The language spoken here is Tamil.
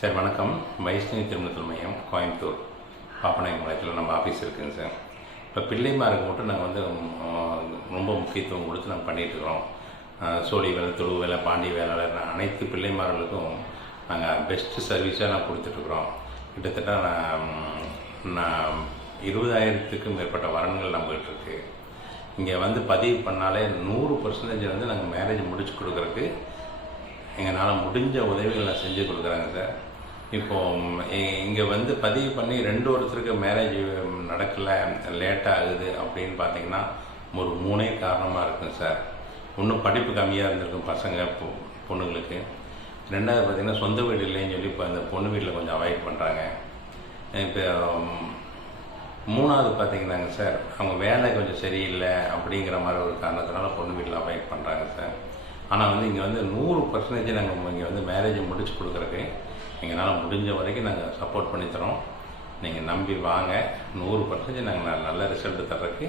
சார் வணக்கம். வைஷ்ணவி திருமணத்தில் மையம் கோயம்புத்தூர் பாப்பநாயக்கம்பாளையத்தில் நம்ம ஆஃபீஸ் இருக்குங்க சார். இப்போ பிள்ளைமாருக்கு மட்டும் நாங்கள் வந்து ரொம்ப முக்கியத்துவம் கொடுத்து நாங்கள் பண்ணிகிட்ருக்குறோம். சோழி வேலை, தொழு வேலை, பாண்டி வேளாளர் அனைத்து பிள்ளைமார்களுக்கும் நாங்கள் பெஸ்ட்டு சர்வீஸாக நான் கொடுத்துட்ருக்குறோம். கிட்டத்தட்ட நான் 20,000க்கும் மேற்பட்ட வரன்கள் நம்மகிட்ட இருக்குது. இங்கே வந்து பதிவு பண்ணாலே 100% வந்து நாங்கள் மேரேஜ் முடிச்சு கொடுக்குறதுக்கு எங்களால் முடிஞ்ச உதவிகள் நான் செஞ்சு கொடுக்குறேங்க சார். இப்போது இங்கே வந்து பதிவு பண்ணி 2 வருஷத்துக்கு மேரேஜ் நடக்கலை, லேட்டாகுது அப்படின்னு பார்த்தீங்கன்னா ஒரு 3 காரணமாக இருக்குங்க சார். ஒன்றும் படிப்பு கம்மியாக இருந்திருக்கும் பசங்க பொண்ணுங்களுக்கு. 2வது பார்த்திங்கன்னா சொந்த வீடு இல்லைன்னு சொல்லி இப்போ அந்த பொண்ணு வீட்டில் கொஞ்சம் அவாய்ட் பண்ணுறாங்க. இப்போ 3வது பார்த்திங்கன்னாங்க சார், அவங்க வேலை கொஞ்சம் சரியில்லை அப்படிங்கிற மாதிரி ஒரு காரணத்தினால பொண்ணு வீட்டில் அவாய்ட் பண்ணுறாங்க சார். ஆனால் வந்து இங்கே வந்து 100% நாங்கள் இங்கே வந்து மேரேஜை முடிச்சு கொடுக்குறக்கு எங்களால் முடிஞ்ச வரைக்கும் நாங்கள் சப்போர்ட் பண்ணித்தரோம். நீங்கள் நம்பி வாங்க. 100% நாங்கள் நல்ல ரிசல்ட் தர்றதுக்கு